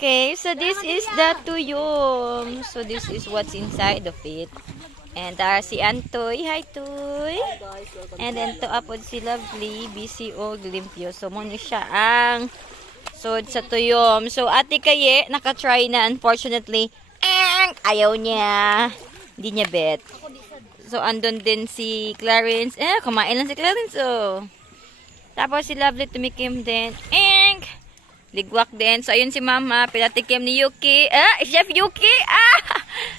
Okay, so this is the tuyom. So this is what's inside of it. And si Antoy. Hi, Toy. And then to apod si Lovely, BCO, Glimpyo. So muna siya ang sod sa tuyom. So ate Kaye, nakatry na unfortunately. Ayaw niya. Hindi niya bet. So andun din si Clarence. Kumain lang si Clarence, oh. Tapos si Lovely tumikim din. Ligwak din. So, ayun si Mama. Pinatikim ni Yuki. Chef Yuki.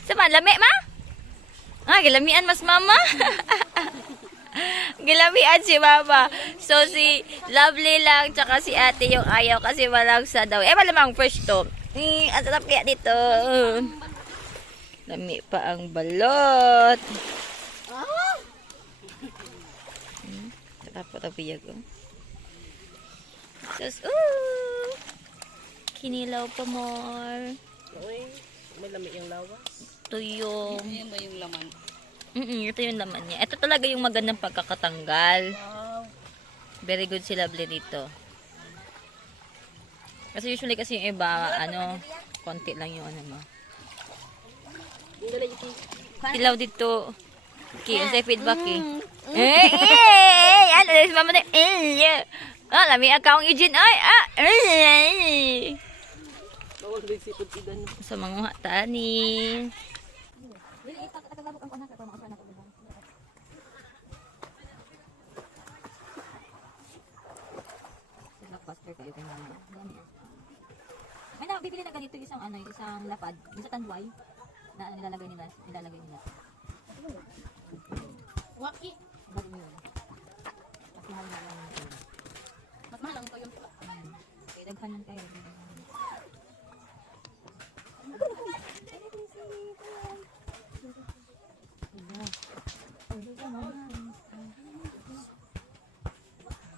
Sama, lami, ma? Gilamian mas Mama. Gilamian si Mama. So, si Lovely lang, tsaka si ate yung ayaw kasi walang sa daw. Malamang fresh to. Ang sarap kaya dito. Lami pa ang balot. Sarap po ito piyag, oh. Just, kinilaw pa more. May lami yung lawas. Tuyong. Ayan ba yung laman? Ito yung laman niya. Ito talaga yung magandang pagkakatanggal. Wow. Very good si Lovely dito. Kasi usually kasi yung iba, konti lang yung mo. Kilaw dito. Okay, ang feedback ano, si Mama na, lami akong Eugene, sa mga tani. May bibili na ganito isang lapad, sa tanduay na nilalagay nila. Waki. Kasi mahal na lang. Mas mahal ang tuyong. Okay, daghanan kayo.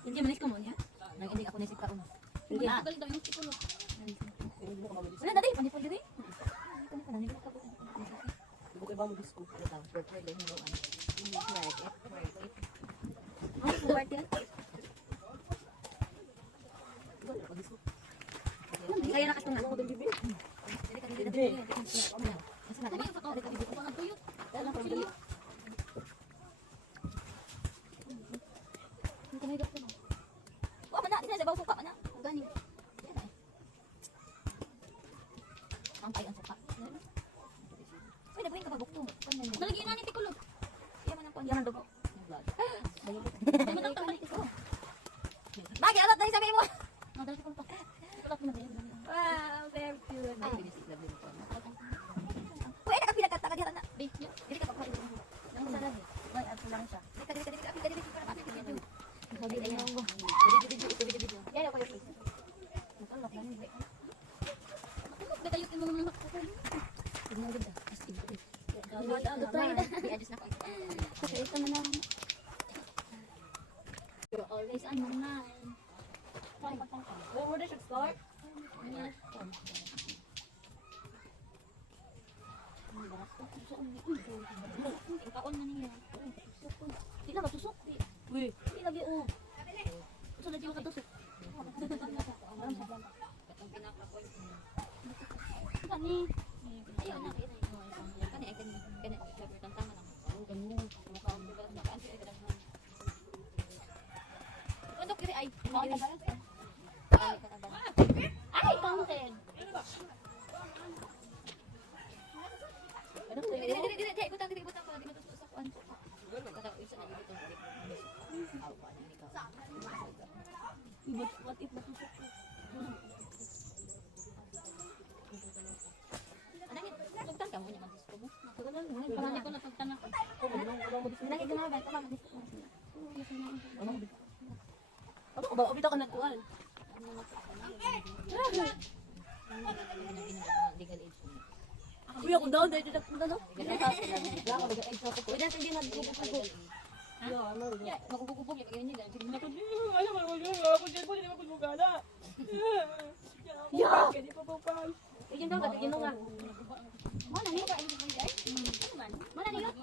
Hindi manis ka mo niya? Nag-ending ako naisip ka. Hindi. Tagal daw yung tikulo. Wala na din, panipol din. Bukay ba mo disco? Kaya na katong ako. Nalagyan na ni tikulo. Yaman dugo. Bakit alat na sabi mo? Wow, very cute. Uy, nakapila ka taga na. Dili ka pa. Nang sarap. Wala ato lang siya. Dili. Yeah, ko yun. Nakalok na ni. Dagayot mo naman ako. Tignan gid. I-adjust na ko. Kasi ito na lang. You're always on my mind. Where would I should start? Kaon na niya. Di na matusok. Di lagi o. So lagi mo katusok. Kani. Ayaw na. Kani ay kani cover tang tama lang. Kani mukha ang bigat na kan ay kadang. Ano kiri ay? Ay, counted. Dili, butang ko, di matusok sa kuan. Kada isa na dito. What if matusok ko? Tugtan ka mo niya mag-disco mo. Parang ko na tugtan ako. Nangit na ba? Tama mo. Ako ba obita ka na kuan? Uy, ako daw dahil dito na no. Wala sa din nagugupugog. Magugupugog yung niya dahil na ko. Ay, ako diyan ko hindi mapagugala. Yeah. Hindi pa pa. Iyon daw ba tigino nga. Mana niyo ka ini ay? Mana niyo?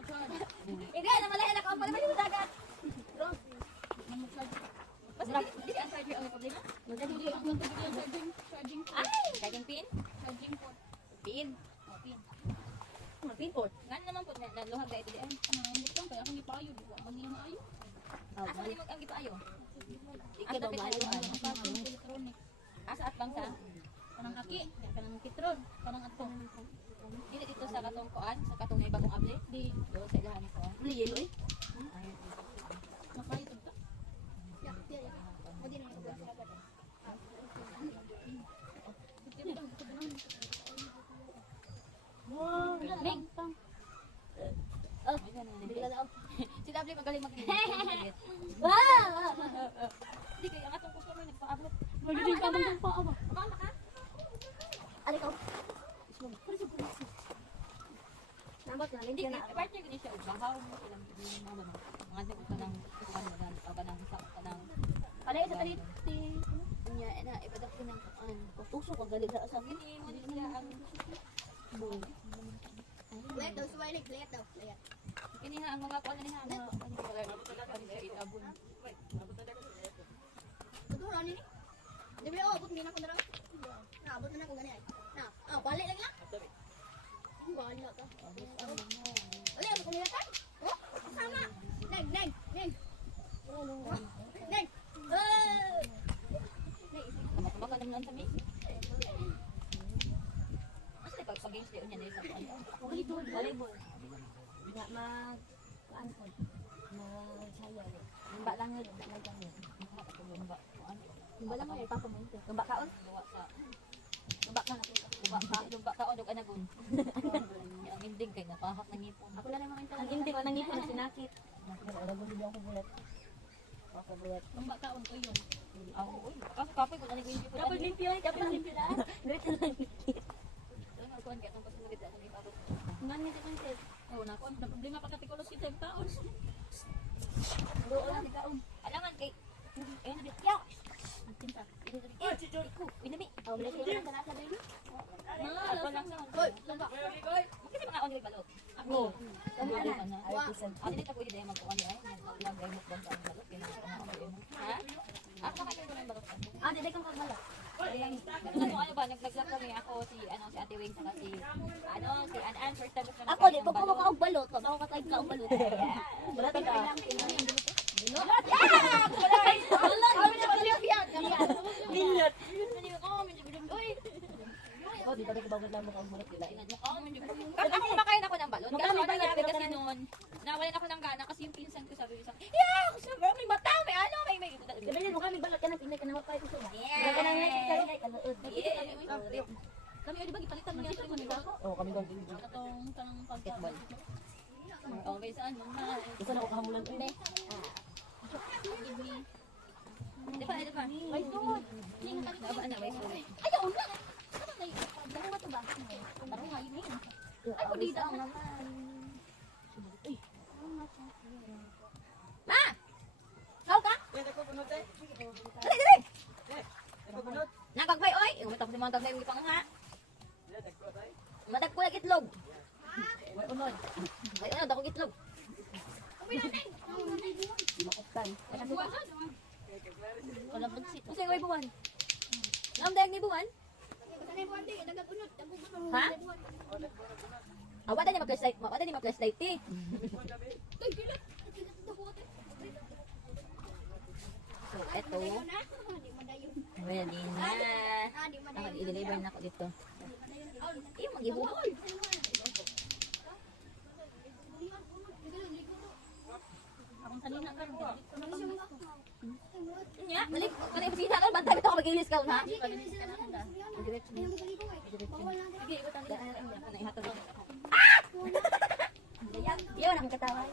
Hindi na malaya na ka pa naman yung dagat. Basta di ang charger ang problema. Ay, charging pin. kanang aki, kanang kitron, kanang atong. Dili dito sa katong kuan, sa katong ibagong able, di do sa ilahan ko. Bili yelo eh. Ayun. Nakay ito ta. Wow, Ning. Oh, bigla na ako. Si W magaling mag-edit. Wow! Di kaya ang atong customer nagpa-abot. Magiging ka bang pa ako? Mama ka? Ali ko. Nambot na, hindi ka na. Partner ko siya. Bahaw mo ilang mga mga di ko ka ng kukan mo dan ka ng sak ka ng. Palay sa talit. Nya na ibadak ko ng kuan. Tuso ko galing sa asabi ni mo di sila ang Let daw, suwalik, let daw. Let. kini ha ang mga kuan ni ha mga ano color sa itabon. Tuturan ni. Di ba, oh, abot nila ko na raw. Naabot na ako gani ay. Na, balik lagi lang. Balik ka. Balik ako nila kan? Oh, sama. Neng. Neng. Kamu ka naman sa mi. Asa pag games di unya ni sa kuan. Volleyball. Nga mag kuan ko. Magsayaw. Lumba lang yun, lumba lang yun. Lumba. Lumba lang yun, papa mo. Lumba kaon? Luwa sa Lumba ka na. lumba ka og anagon. Ang ending kay napahak ng ngipon. Ako lang naman ang hindi ko nang ngipon na sinakit. Wala ko hindi ako bulat. Ako bulat. Lumba ka on yun. Aw, uy, kasi kapoy ko ani ko yung Kapag limpyo ay, kapag limpyo na. Diretso lang ngipit. Ang kuan kay atong pasunod sa ni pabot. Ngan ni ka sis. Oh, na kuan na problema pa katikulos kita taon. Doon lang di kaon. Alangan kay eh na bitya. Tinta. Iku, inami. Oh, wala ko lang kana sa baby. Ako lang sa. Hoy, lumba. Kasi mga on balot. Ako. Ano na? Ano dito pwede dahil magkuhan niya ay mag-remote doon sa balot. Ha? Ako kayo doon ang balot. Ah, di kang kagbala. Ano ba, nag-vlog kami ako si Ate Wing saka si An first time ko Ako di ko ko makaog balot. Ako katay ka og balot. Balot ka. Milot. Oh, di ba ko bawal lang makaog balot nila. Kasi ako kumakain ako ng balot. Kasi ano nangyari kasi noon, nawalan ako ng gana kasi yung pinsan ko sabi sa yeah, sobrang may mata, may ano, may Dili mo kami balot ka na pinay ka na mapay ko sa. Yeah. Ka nang nakikita ka luod. Kami di ba gipalitan mo yan sa kanila? Oh, kami daw. Katong basketball. Okay, saan mo na? Gusto na ko kahamulan ko. Di ba, di ba? Ay, doon. Baba na, may sulit. Ayaw na. Dako ba to ba? Dako nga yun. Ay, ko di daw. Ma! Kau ka? Dali, dali! Nakagbay, oy! Tapos yung mga tagbay, may pang ha? Madag ko yung itlog. May unod. May unod, ako itlog. Makutan. Wala pansit. Kasi may buwan. Namdayag ni buwan? Ha? Wala ni mag-flashlight, eh. So, eto. Ready na. I-deliver na ako dito. Iyo, mag-ibuhol. Akong kanina ka. Nya, balik. Kanay pasina ka. Bantay, bito ka mag-ilis ka, ha? Diretso na. Sige, ikot ang dito. Kanay hatag ako. Iyaw na akong kataway.